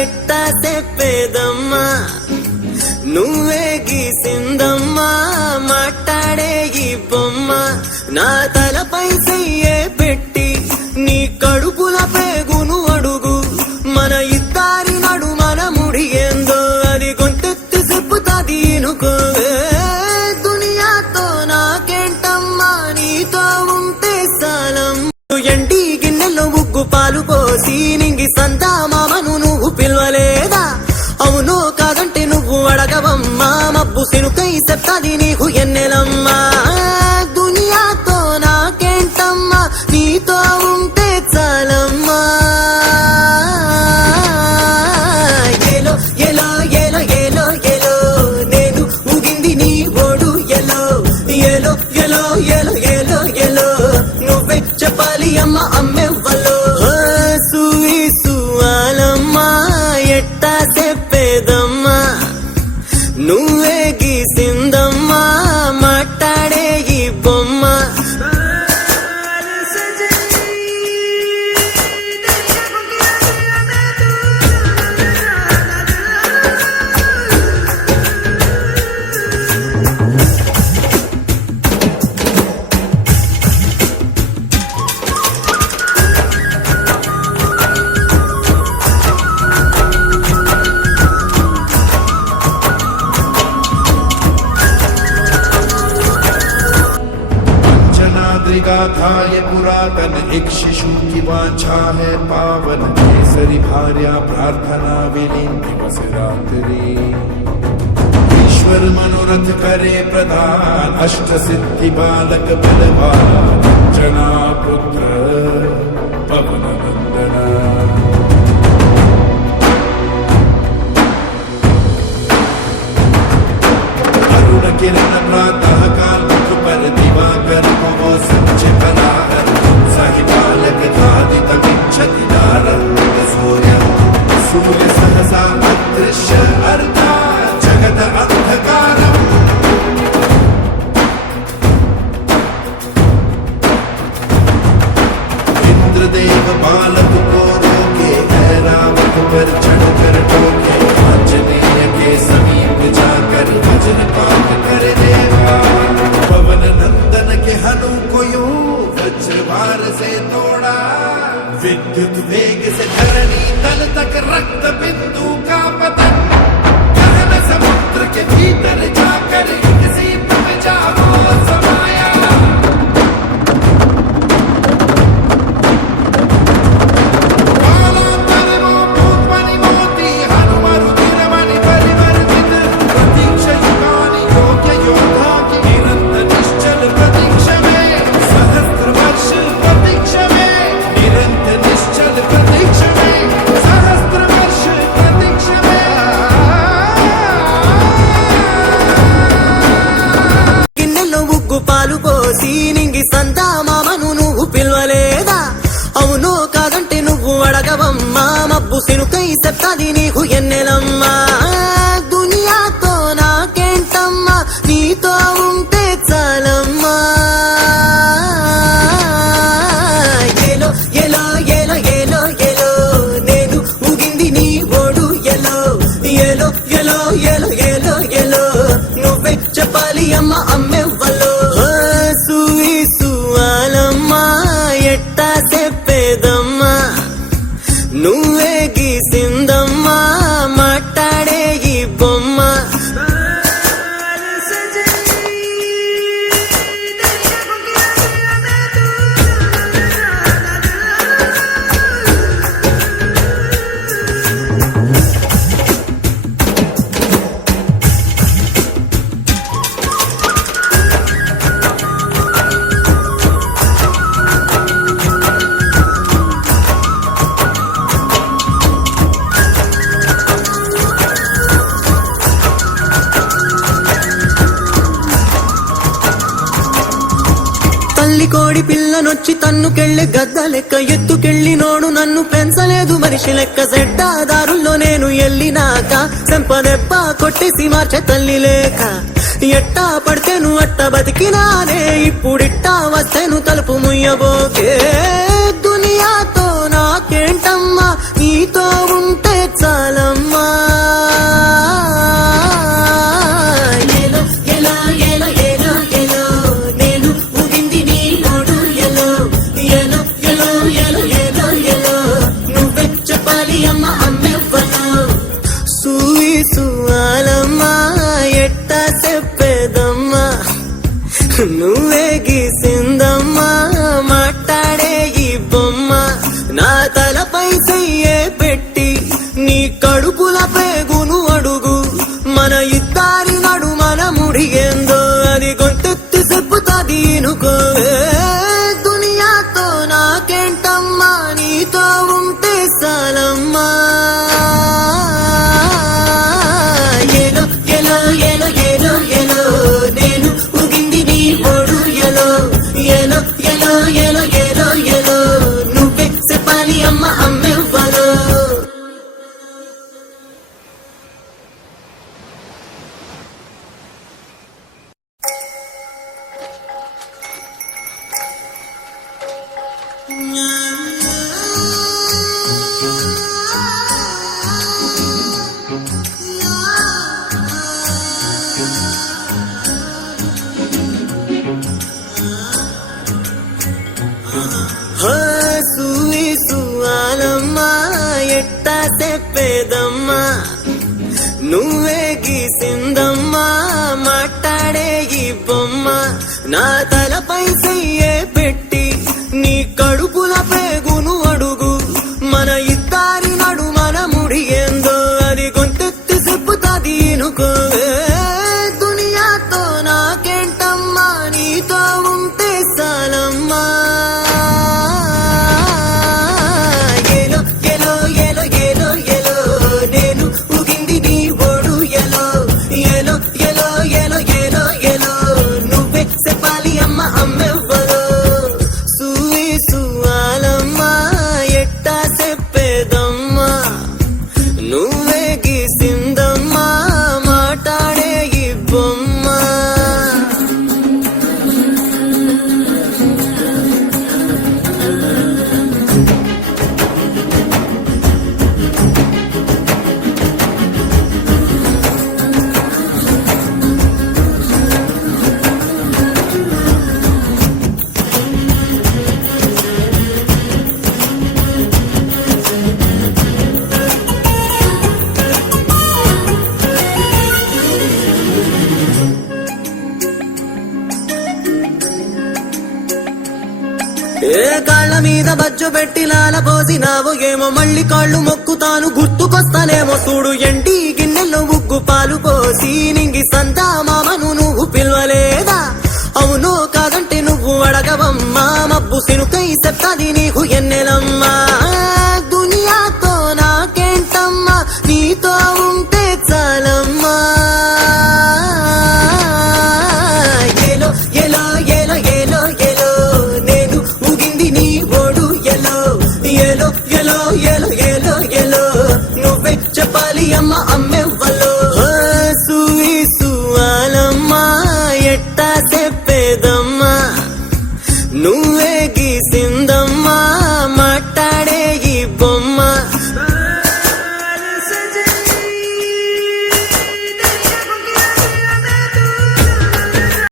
ఎట్టా చెప్పేదమ్మా నువ్వే గీసిందమ్మా మాట్లాడే ఈ బొమ్మ నా తలపై చెయ్యే పెట్టి నీ కడుపుల పేగును అడుగు మన ఇద్దరి నడు మన ముడి ఏందో అది గొంతెత్తి చెప్పుతాది ఇనుకోవే దునియాతో నాకేంటమ్మా నీతో ఉంటే సాలం ఎండి గిన్నెలో ఉగ్గు పాలు పోసి నింగి సంతా మామను నువ్వు పిలవలేదా అవునో కాదంటే నువ్వు అడగవమ్మా మబ్బు సినుకై చెప్తాది నీకు ఎన్నెలమ్మా దునియాతో నాకేంటమ్మా నీతో ఉంటే చాలమ్మా ఏలో ఏలో ఏలో ఏలో ఏలో నేను ఊగింది నీ ఓడు ఎలో ఏలో ఏలో ఏలో ఏలో ఏలో నువ్వే చెప్పాలి అమ్మ అమ్మెవ్వలో సువాలమ్మా ఎట్టా చెప్పేదమ్మా నువ్వే గీసిందమ్మా మాట్లాడే ఈ బొమ్మ गाथा ये पुरातन एक शिशु की वांछा है पावन केसरी भार्या प्रार्थना विलीन दिवस रात्रि ईश्वर मनोरथ करे प्रधान अष्ट सिद्धि बालक बलवान जना पुत्र पवन नंदना अरुण किरण प्रातः काल मुख पर दिवाकर को सच्चे पराहर सहि बालक धादित विच्छति नारंग सूर्य सूर्य सहसा अदृश्य अर्धा जगत अंधकारम इंद्रदेव बालक को रोके ऐरावत पर चढ़कर टोके आंजनेय के समीप जाकर भजन पाठ कर देवा पवन नंदन के हनु को यूं वज्रवार से तोड़ा विद्युत वेग से धरणी तल तक रक्त बिंदु का पतन गहन समुद्र के भीतर जाकर किसी पे जाओ समाया निश्चल పిల్లి కోడి పిల్లనొచ్చి తన్నుకెళ్ళే గద్ద లెక్క ఎత్తుకెళ్ళినోడు నన్ను పెంచలేదు మనిషి లెక్క సెడ్డాదారుల్లో నేను ఎల్లినాక సెంపదెబ్బ కొట్టేసి మార్చే తల్లి లేక ఎట్టా పడితేను అట్ట బతికినానే ఇప్పుడిట్టా వస్తేను తలుపు ముయ్యబోకే దునియాతో నాకేంటమ్మా నీతో ఉంటే చాలమ్మా నువ్వే గీసిందమ్మా మాట్లాడే ఈ బొమ్మ నా తలపై చెయ్యే పెట్టి నీ కడుపుల పేగును అడుగు మన ఇద్దరి నడుమన ముడిగేందో అది గొంతెత్తి చెప్పుతాది ఇనుకోవే దునియాతో నాకేంటమ్మా నీతో ఉంటే చాలమ్మా ఏలో ఏలో ఏలో ఏలో ఏలో నేను ఏలో ఏలో ఏలో ఏలో ఏలో నువ్వే చెప్పాలి అమ్మ అమ్మెవ్వలో సువాలమ్మా ఎట్టా చెప్పేదమ్మా నువ్వే గీసిందమ్మా మాట్లాడే ఈ బొమ్మ నా తలపై చెయ్యే పెట్టి నీ కడుపుల పేగును అడుగు మన ఇద్దరి నడుమన ముడిగేందో అది గొంతెత్తి చెప్పుతాది ఇనుకోవే దునియాతో నాకేంటమ్మా నీతో ఉంటే చాలమ్మా నువ్వే గీసిందమ్మా మాట్లాడే ఈ బొమ్మ ఏ కాళ్ళ మీద బజ్జు పెట్టి లాల పోసినావు ఏమో మళ్ళీ కాళ్ళు మొక్కుతాను గుర్తుకొస్తానేమో చూడు ఎంటి గిన్నెల్లో ఉగ్గు పాలు పోసి నింగి సంతా మామను నువ్వు పిలవలేదా అవును కాదంటే నువ్వు అడగవమ్మా మబ్బు సినుకై చెప్తాది నీకు ఎన్నెలమ్మా దునియాతో నాకేంటమ్మా నీతో ఉంటే చాలమ్మా ఏలో ఏలో ఏలో ఏలో ఏలో నేను ఊగింది నీ ఓడు ఎలో ఏలో ఏలో ఏలో ఏలో ఏలో నువ్వే చెప్పాలి అమ్మ అమ్మెవ్వలో సువాలమ్మా ఎట్టా చెప్పేదమ్మా నువ్వే